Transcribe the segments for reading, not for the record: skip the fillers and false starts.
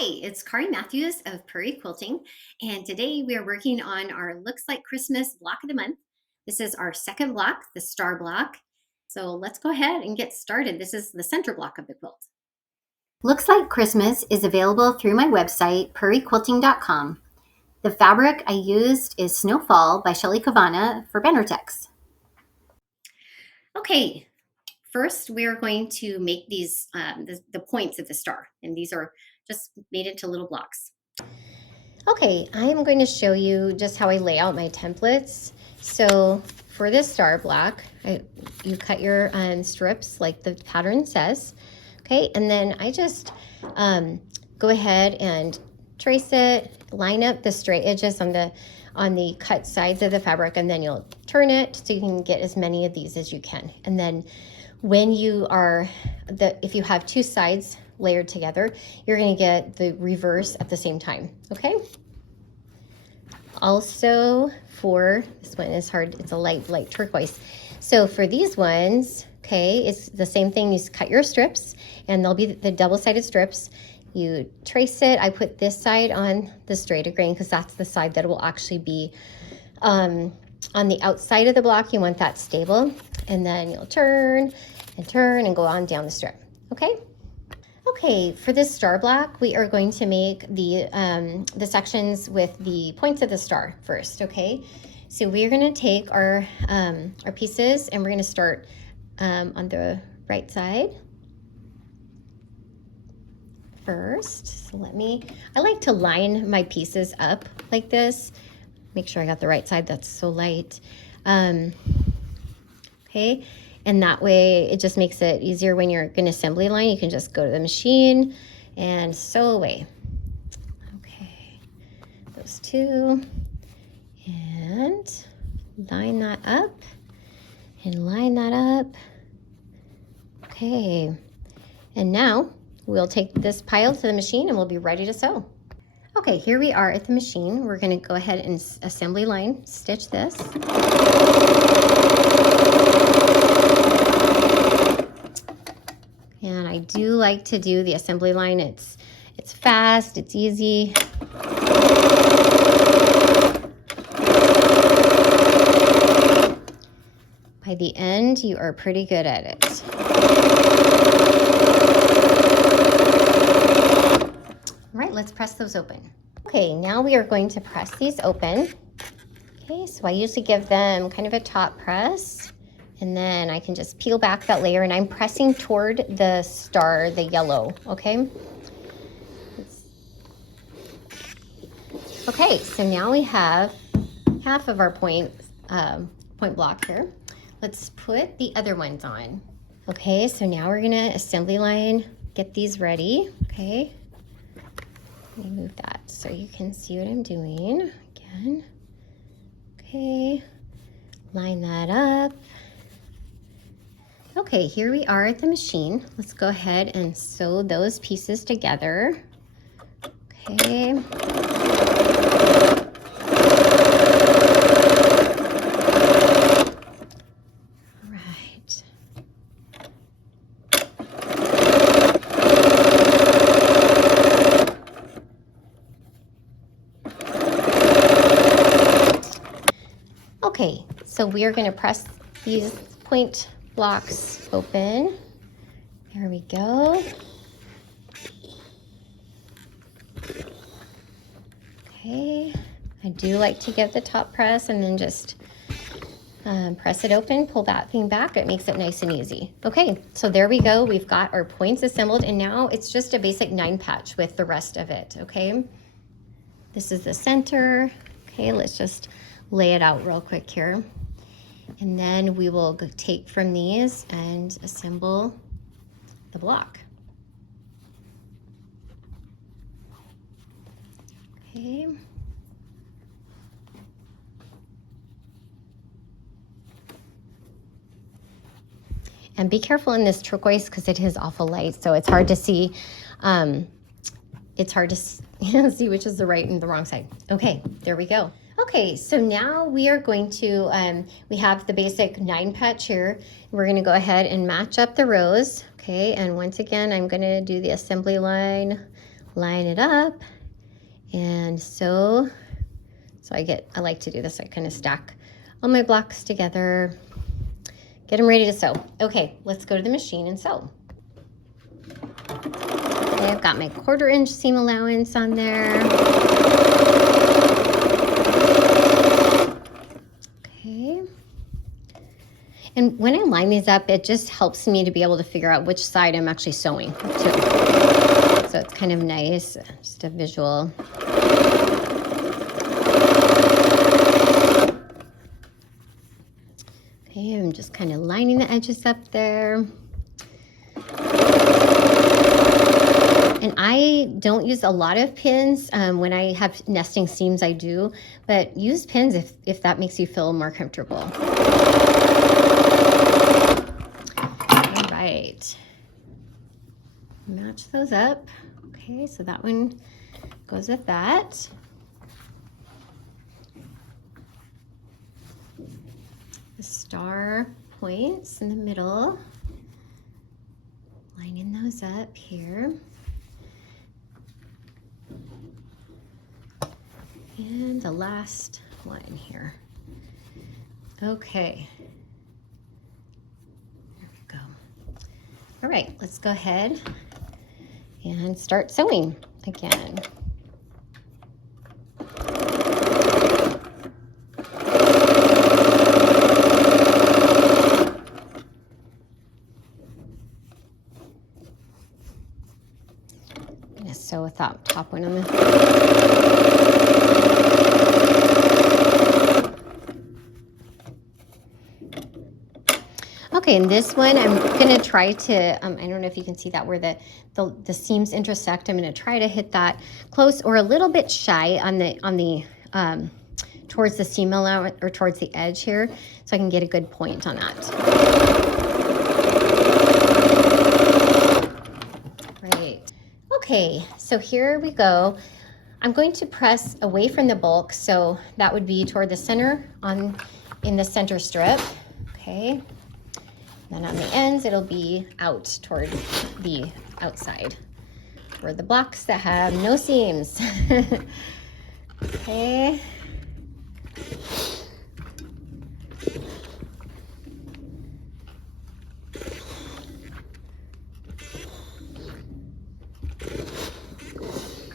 Hi, it's Kari Matthews of Prairie Quilting, and today we are working on our Looks Like Christmas block of the month. This is our second block, the star block. So let's go ahead and get started. This is the center block of the quilt. Looks Like Christmas is available through my website, prairiequilting.com. The fabric I used is Snowfall by Shelly Kavana for Benertex. Okay, first we are going to make these the points of the star, and these are just made into little blocks. Okay, I'm going to show you just how I lay out my templates. So for this star block, you cut your strips like the pattern says. Okay, and then I just go ahead and trace it, line up the straight edges on the cut sides of the fabric, and then you'll turn it so you can get as many of these as you can. And then when you are, if you have two sides layered together, you're going to get the reverse at the same time. Okay. Also for this one is hard, it's a light turquoise. So for these ones, okay, it's the same thing. You cut your strips, and they'll be the double-sided strips. You trace it. I put this side on the straighter grain because that's the side that will actually be on the outside of the block. You want that stable, and then you'll turn and go on down the strip. Okay. Okay, for this star block, we are going to make the sections with the points of the star first. Okay, so we're going to take our pieces, and we're going to start on the right side first. So I like to line my pieces up like this. Make sure I got the right side. That's so light. Okay. And that way it just makes it easier when you're going to assembly line. You can just go to the machine and sew away. Okay, those two, and line that up and line that up. Okay, and now we'll take this pile to the machine and we'll be ready to sew. Okay, here we are at the machine. We're going to go ahead and assembly line stitch this. And I do like to do the assembly line. It's fast, it's easy. By the end, you are pretty good at it. All right, let's press those open. Okay, now we are going to press these open. Okay, so I usually give them kind of a top press, and then I can just peel back that layer, and I'm pressing toward the star, the yellow, okay? Okay, so now we have half of our point block here. Let's put the other ones on. Okay, so now we're gonna assembly line, get these ready, okay? Let me move that so you can see what I'm doing again. Okay, line that up. Okay, here we are at the machine. Let's go ahead and sew those pieces together. Okay. All right. Okay, so we are going to press these point blocks open. There we go. Okay, I do like to give the top press and then just press it open, pull that thing back. It makes it nice and easy. Okay, so there we go. We've got our points assembled, and now it's just a basic 9 patch with the rest of it, okay? This is the center. Okay, let's just lay it out real quick here. And then we will take from these and assemble the block. Okay. And be careful in this turquoise because it is awful light, so it's hard to see. It's hard to see which is the right and the wrong side. Okay, there we go. Okay, so now we are going to, we have the basic 9 patch here. We're gonna go ahead and match up the rows, okay? And once again, I'm gonna do the assembly line, line it up and sew. So I like to do this. I kind of stack all my blocks together, get them ready to sew. Okay, let's go to the machine and sew. Okay, I've got my 1/4 inch seam allowance on there. Okay. And when I line these up, it just helps me to be able to figure out which side I'm actually sewing to. So it's kind of nice, just a visual. Okay, I'm just kind of lining the edges up there. And I don't use a lot of pins. When I have nesting seams, I do, but use pins if that makes you feel more comfortable. All right. Match those up. Okay, so that one goes with that. The star points in the middle. Lining those up here. And the last one here. Okay. There we go. All right, let's go ahead and start sewing again. I'm gonna sew with that top one on the Okay, and this one I'm gonna try to, I don't know if you can see that where the seams intersect. I'm gonna try to hit that close or a little bit shy on the towards the seam allowance or towards the edge here, so I can get a good point on that. Right. Okay, so here we go. I'm going to press away from the bulk, so that would be toward the center in the center strip. Okay. Then on the ends, it'll be out toward the outside for the blocks that have no seams. Okay.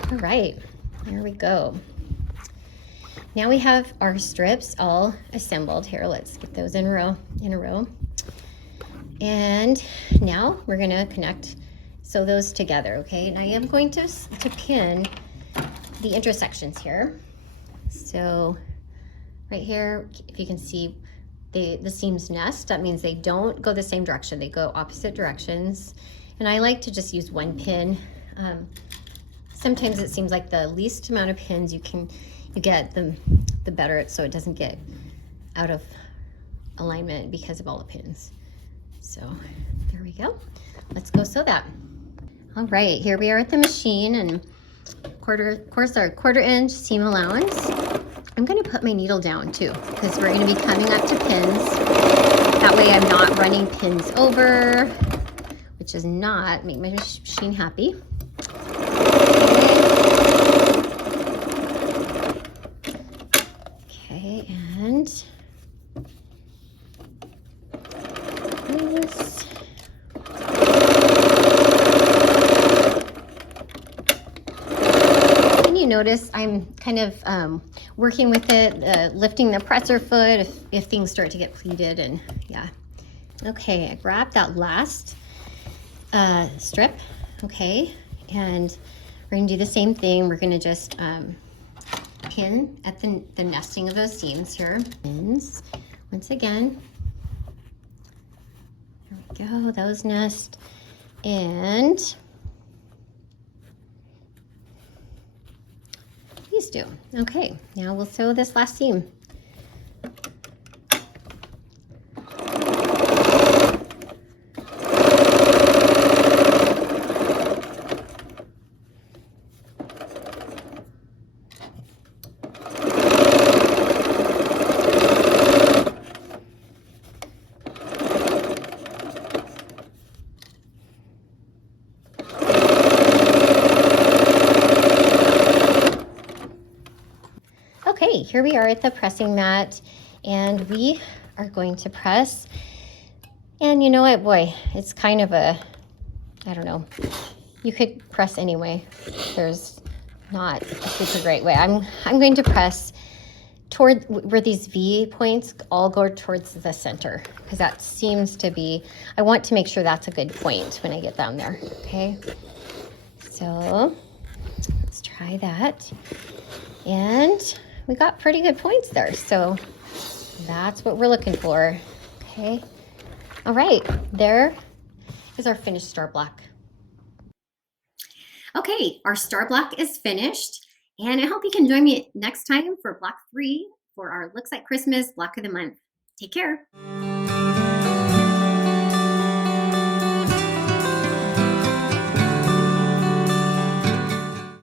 All right, there we go. Now we have our strips all assembled. Here, let's get those in a row. And now we're gonna sew those together, okay? And I am going to pin the intersections here. So right here, if you can see, the seams nest. That means they don't go the same direction, they go opposite directions. And I like to just use one pin. Sometimes it seems like the least amount of pins you get, the better, so it doesn't get out of alignment because of all the pins. So there we go. Let's go sew that. All right, here we are at the machine, and of course our 1/4 inch seam allowance. I'm gonna put my needle down too, because we're gonna be coming up to pins. That way I'm not running pins over, which does not make my machine happy. Okay, and this. And you notice I'm kind of working with it, lifting the presser foot if things start to get pleated, and yeah. Okay, I grabbed that last strip, okay, and we're gonna do the same thing. We're gonna just pin at the nesting of those seams here. Pins, once again. There we go, those nest. And these do. Okay, now we'll sew this last seam. here we are at the pressing mat, and we are going to press. And you know what, boy, it's kind of a, I don't know, you could press anyway. There's not a super great way. I'm going to press toward where these V points all go towards the center, because that seems to be, I want to make sure that's a good point when I get down there, okay? So let's try that. And we got pretty good points there, so that's what we're looking for, okay? All right, there is our finished star block. Okay, our star block is finished, and I hope you can join me next time for block 3 for our Looks Like Christmas block of the month. Take care.